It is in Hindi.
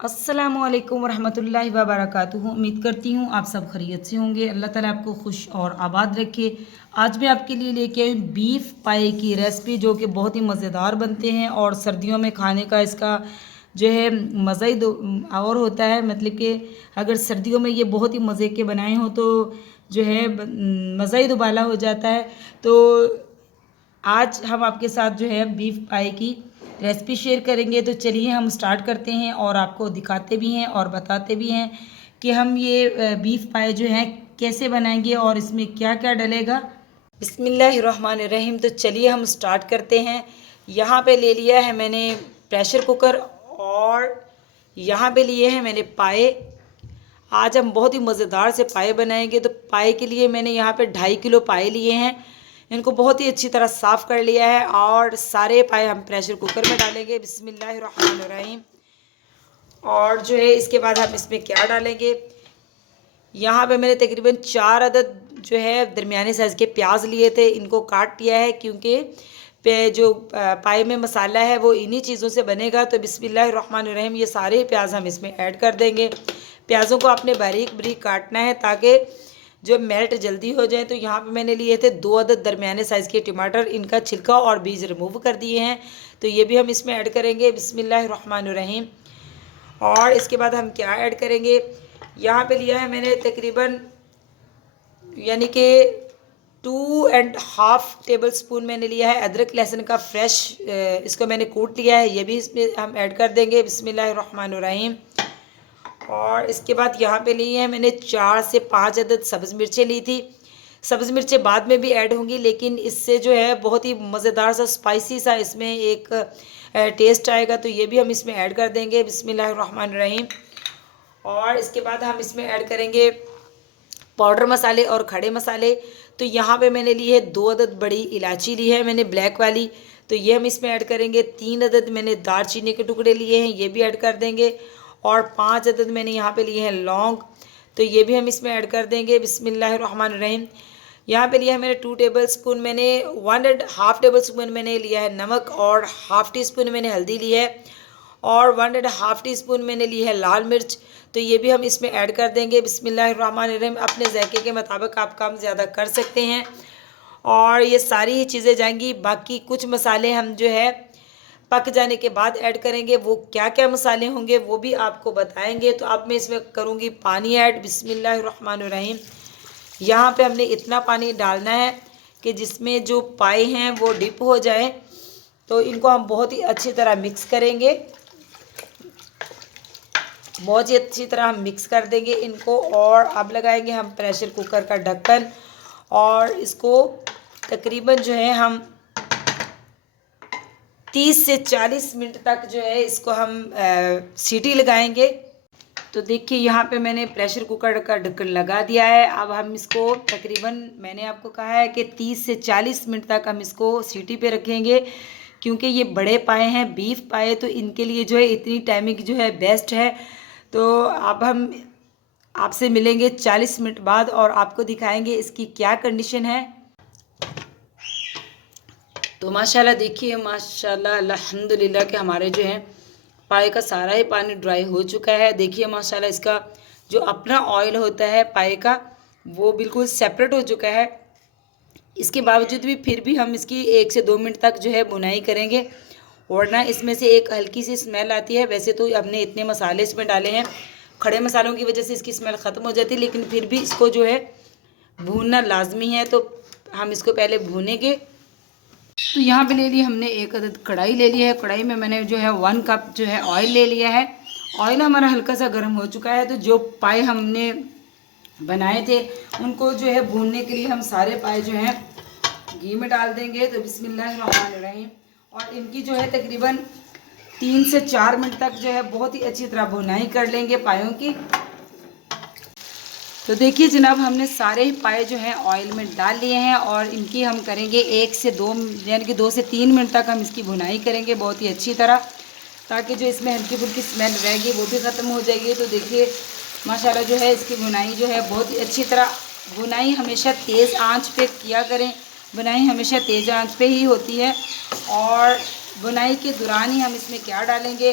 अस्सलामु अलैकुम वरहमतुल्लाहि वबरकातुहू। उम्मीद करती हूँ आप सब खैरियत से होंगे। अल्लाह ताला आपको खुश और आबाद रखे। आज मैं आपके लिए लेके आई हूँ बीफ पाए की रेसिपी, जो कि बहुत ही मज़ेदार बनते हैं और सर्दियों में खाने का इसका जो है मज़ा ही दो और होता है। मतलब कि अगर सर्दियों में ये बहुत ही मज़े के बनाए हों तो जो है मज़ा ही दुबाला हो जाता है। तो आज हम आपके साथ जो है बीफ पाई की रेसिपी शेयर करेंगे। तो चलिए हम स्टार्ट करते हैं और आपको दिखाते भी हैं और बताते भी हैं कि हम ये बीफ पाई जो है कैसे बनाएंगे और इसमें क्या क्या डलेगा। बिस्मिल्लाहिर्रहमानिर्रहीम। तो चलिए हम स्टार्ट करते हैं। यहाँ पे ले लिया है मैंने प्रेशर कुकर और यहाँ पे लिए हैं मैंने पाए। आज हम बहुत ही मज़ेदार से पाए बनाएंगे। तो पाए के लिए मैंने यहाँ पे 2.5 किलो पाए लिए हैं। इनको बहुत ही अच्छी तरह साफ़ कर लिया है और सारे पाए हम प्रेशर कुकर में डालेंगे। बिस्मिल्लाहिर्रहमानिर्रहीम। और जो है इसके बाद हम इसमें क्या डालेंगे, यहाँ पे मैंने तकरीबन 4 अदद जो है दरमियाने साइज़ के प्याज लिए थे। इनको काट लिया है क्योंकि जो पाए में मसाला है वो इन्हीं चीज़ों से बनेगा। तो बिस्मिल्लाहिर्रहमानिर्रहीम ये सारे प्याज हम इसमें ऐड कर देंगे। प्याज़ों को आपने बारीक बारीक काटना है ताकि जो मेल्ट जल्दी हो जाए। तो यहाँ पे मैंने लिए थे 2 अदद दरमियाने साइज़ के टमाटर। इनका छिलका और बीज रिमूव कर दिए हैं। तो ये भी हम इसमें ऐड करेंगे। बिस्मिल्लाहिर्रहमानिर्रहीम। और इसके बाद हम क्या ऐड करेंगे, यहाँ पे लिया है मैंने तकरीबन यानी कि 2.5 टेबल स्पून मैंने लिया है अदरक लहसुन का फ्रेश। इसको मैंने कूट लिया है, ये भी इसमें हम ऐड कर देंगे। बिस्मिल्लाहिर्रहमानिर्रहीम। और इसके बाद यहाँ पे लिए हैं मैंने 4 से 5 अदद सब्ज़ मिर्चें ली थी। सब्ज़ मिर्चें बाद में भी ऐड होंगी, लेकिन इससे जो है बहुत ही मज़ेदार सा स्पाइसी सा इसमें एक टेस्ट आएगा। तो ये भी हम इसमें ऐड कर देंगे। बिस्मिल्लाहिर्रहमानिर्रहीम। और इसके बाद हम इसमें ऐड करेंगे पाउडर मसाले और खड़े मसाले। तो यहाँ पे मैंने ली है 2 अदद बड़ी इलायची ली है मैंने ब्लैक वाली। तो ये हम इसमें ऐड करेंगे। 3 अदद मैंने दालचीनी के टुकड़े लिए हैं, ये भी ऐड कर देंगे। और 5 अदद मैंने यहाँ पे लिए हैं लौंग। तो ये भी हम इसमें ऐड कर देंगे। बिस्मिल्लाहिर्रहमानिर्रहीम। यहाँ पे लिया है मैंने 2 टेबल स्पून मैंने 1.5 टेबल स्पून मैंने लिया है नमक और हाफ़ टी स्पून मैंने हल्दी ली है और 1.5 टी स्पून मैंने ली है लाल मिर्च। तो ये भी हम इसमें ऐड कर देंगे। बिस्मिल्लाहिर्रहमानिर्रहीम। अपने जायके के मुताबिक आप कम ज़्यादा कर सकते हैं। और ये सारी चीज़ें जाएंगी। बाकी कुछ मसाले हम जो है पक जाने के बाद ऐड करेंगे। वो क्या क्या मसाले होंगे वो भी आपको बताएंगे। तो अब मैं इसमें करूँगी पानी ऐड। बिस्मिल्लाहिर्रहमानिर्रहीम। यहाँ पे हमने इतना पानी डालना है कि जिसमें जो पाए हैं वो डिप हो जाए। तो इनको हम बहुत ही अच्छी तरह मिक्स करेंगे, बहुत ही अच्छी तरह हम मिक्स कर देंगे इनको। और अब लगाएंगे हम प्रेशर कुकर का ढक्कन और इसको तकरीबन जो है हम 30 से 40 मिनट तक जो है इसको हम सीटी लगाएंगे। तो देखिए यहाँ पे मैंने प्रेशर कुकर का ढक्कन लगा दिया है। अब हम इसको तकरीबन मैंने आपको कहा है कि 30 से 40 मिनट तक हम इसको सीटी पे रखेंगे, क्योंकि ये बड़े पाए हैं बीफ पाए, तो इनके लिए जो है इतनी टाइमिंग जो है बेस्ट है। तो अब हम आपसे मिलेंगे 40 मिनट बाद और आपको दिखाएंगे इसकी क्या कंडीशन है। तो माशाल्लाह देखिए, माशाल्लाह अल्हम्दुलिल्लाह कि हमारे जो है पाए का सारा ही पानी ड्राई हो चुका है। देखिए माशाल्लाह इसका जो अपना ऑयल होता है पाए का वो बिल्कुल सेपरेट हो चुका है। इसके बावजूद भी फिर भी हम इसकी 1 से 2 मिनट तक जो है बुनाई करेंगे, वरना इसमें से एक हल्की सी स्मेल आती है। वैसे तो हमने इतने मसाले इसमें डाले हैं, खड़े मसालों की वजह से इसकी स्मेल ख़त्म हो जाती है, लेकिन फिर भी इसको जो है भूनना लाजमी है। तो हम इसको पहले भूनेंगे। तो यहाँ पे ले ली हमने 1 अदद कढ़ाई ले ली है। कढ़ाई में मैंने जो है 1 कप जो है ऑयल ले लिया है। ऑयल हमारा हल्का सा गर्म हो चुका है। तो जो पाए हमने बनाए थे उनको जो है भूनने के लिए हम सारे पाए जो हैं घी में डाल देंगे। तो बिस्मिल्लाहिर्रहमानिर्रहीम। और इनकी जो है तकरीबन 3 से 4 मिनट तक जो है बहुत ही अच्छी तरह भुनाई कर लेंगे पायों की। तो देखिए जनाब, हमने सारे ही पाए जो हैं ऑयल में डाल लिए हैं और इनकी हम करेंगे 1 से 2 यानी कि 2 से 3 मिनट तक हम इसकी भुनाई करेंगे बहुत ही अच्छी तरह, ताकि जो इसमें हल्की फुल्की स्मेल रहेगी वो भी ख़त्म हो जाएगी। तो देखिए माशाल्लाह जो है इसकी भुनाई जो है बहुत ही अच्छी तरह, भुनाई हमेशा तेज़ आंच पे किया करें, बुनाई हमेशा तेज़ आंच पे ही होती है। और बुनाई के दौरान ही हम इसमें क्या डालेंगे,